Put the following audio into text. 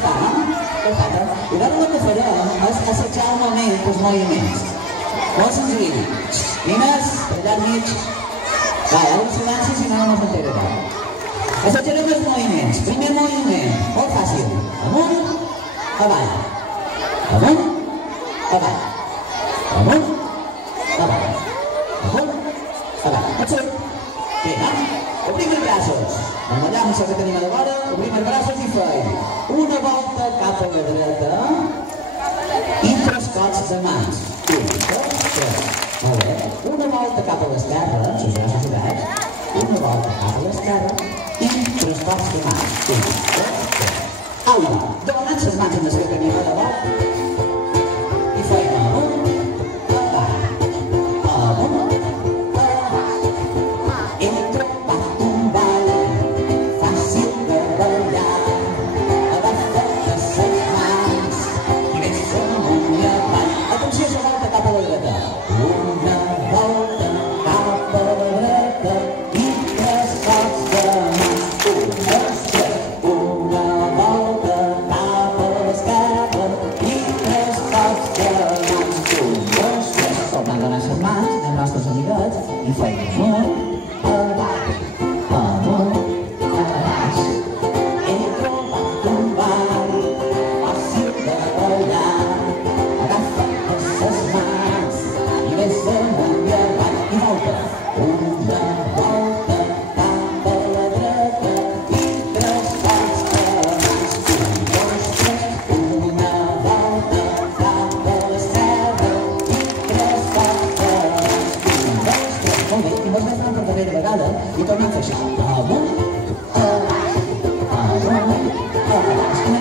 està, no? Perfecte. I ara el que farem és assajar un moment els moviments. Molt senzill. Nines, per allà al mig. Va, hi ha un silenci si no no s'enterarà. Assajarem els moviments. Primer moviment, molt fàcil. Amunt, avall. Amunt, avall. Amunt, avall. Amunt, avall. Tot seguit. Vinga. Obrim els braços. Allà amb això que tenim a la vora, obrim els braços i feim una volta cap a la dreta i tres cops de mans. 1, 2, 3. Molt bé. Una volta cap a l'esquerra, els braços oberts. Una volta cap a l'esquerra i tres cops de mans. 1, 2, 3. Au, donant les mans en el que tenim a la vora i feim amunt, avall, amunt, avall. Entro i feim amunt, avall, amunt, avall. Entro un ball, fàcil de ballar, agafa't les mans i ves amunt i avall. I volta, una volta cap a la dreta i tres cops de mans. 1, 2, 3, una volta cap a l'esquerra i tres cops de mans. Molt bé, i mos més per darrera vegada i tornem a fer això. Amunt, avall, amunt, avall.